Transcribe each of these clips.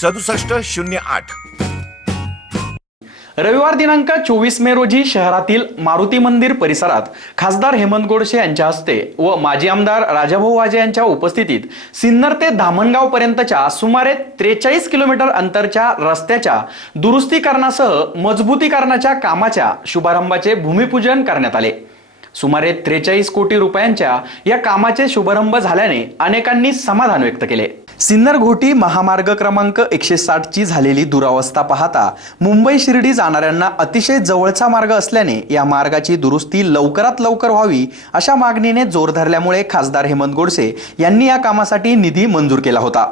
सदुसष्ट शून्य आठ. रविवार दिनांक चोवीस मे रोजी शहरातील मारुती मंदिर परिसरात खासदार हेमंत गोडसे यांच्या हस्ते व माजी आमदार राजाभाऊ वाजे यांच्या उपस्थितीत सिन्नर ते धामणगाव पर्यंतच्या सुमारे त्रेचाळीस किलोमीटर अंतरच्या रस्त्याच्या दुरुस्तीकरणासह मजबूतीकरणाच्या कामाच्या शुभारंभाचे भूमिपूजन करण्यात आले. सुमारे त्रेचाळीस कोटी रुपयांच्या या कामाचे शुभारंभ झाल्याने अनेकांनी समाधान व्यक्त केले. सिन्नर घोटी महामार्ग क्रमांक एकशे साठची झालेली दुरावस्था पाहता मुंबई शिर्डी जाणाऱ्यांना अतिशय जवळचा मार्ग असल्याने या मार्गाची दुरुस्ती लवकरात लवकर व्हावी अशा मागणीने जोर धरल्यामुळे खासदार हेमंत गोडसे यांनी या कामासाठी निधी मंजूर केला होता.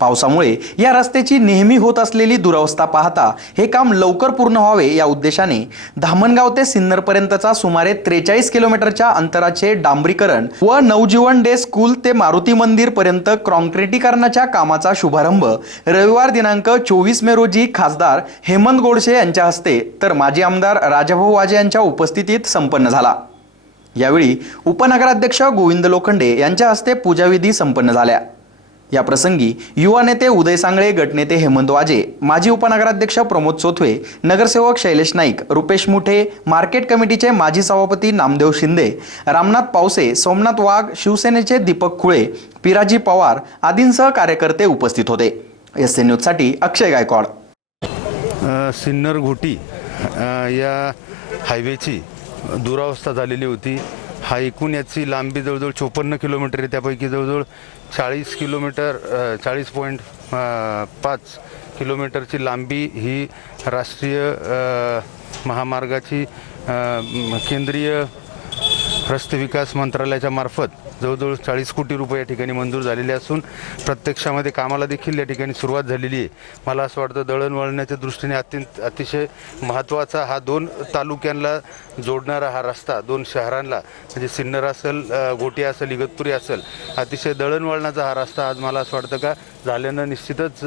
पावसामुळे या रस्त्याची नेहमी होत असलेली दुरावस्था पाहता हे काम लवकर पूर्ण व्हावे या उद्देशाने धामणगाव ते सिन्नरपर्यंतचा सुमारे त्रेचाळीस किलोमीटरच्या अंतराचे डांबरीकरण व नवजीवन डे स्कूल ते मारुती मंदिर पर्यंत कॉन्क्रिटीकरणाच्या कामाचा शुभारंभ रविवार दिनांक चोवीस मे रोजी खासदार हेमंत गोडसे यांच्या हस्ते तर माजी आमदार राजाभाऊ वाजे यांच्या उपस्थितीत संपन्न झाला. यावेळी उपनगराध्यक्ष गोविंद लोखंडे यांच्या हस्ते पूजाविधी संपन्न झाल्या. या प्रसंगी युवा नेते उदय सांगळे गटनेते हेमंत वाजे माजी उपनगराध्यक्ष प्रमोद सोथवे नगरसेवक शैलेश नाईक रुपेश मुठे मार्केट कमिटीचे माजी सभापती नामदेव शिंदे रामनाथ पावसे सोमनाथ वाघ शिवसेनेचे दीपक खुळे पिराजी पवार आदींसह कार्यकर्ते उपस्थित होते. एस एन न्यूजसाठी अक्षय गायकवाड. सिन्नर घोटी या हायवेची दुरावस्था झालेली होती. हा एकूण याची लांबी जवळजवळ चोपन्न किलोमीटर आहे. त्यापैकी जवळजवळ चाळीस किलोमीटर चाळीस पॉईंट पाच किलोमीटरची लांबी ही राष्ट्रीय महामार्गाची केंद्रीय रस्ते विकास मंत्रालयाच्या मार्फत जवळजवळ चाळीस कोटी रुपये या ठिकाणी मंजूर झालेले असून प्रत्यक्षामध्ये कामाला देखील या ठिकाणी सुरुवात झालेली आहे. मला असं वाटतं दळणवळणाच्या दृष्टीने अत्यंत अतिशय महत्त्वाचा हा दोन तालुक्यांना जोडणारा हा रस्ता दोन शहरांना म्हणजे सिन्नर असेल गोटी असेल इगतपुरी असेल अतिशय दळणवळणाचा हा रस्ता आज मला असं वाटतं का झाल्यानं निश्चितच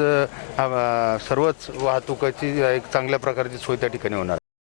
सर्वच वाहतुकाची एक चांगल्या प्रकारची सोय त्या ठिकाणी होणार.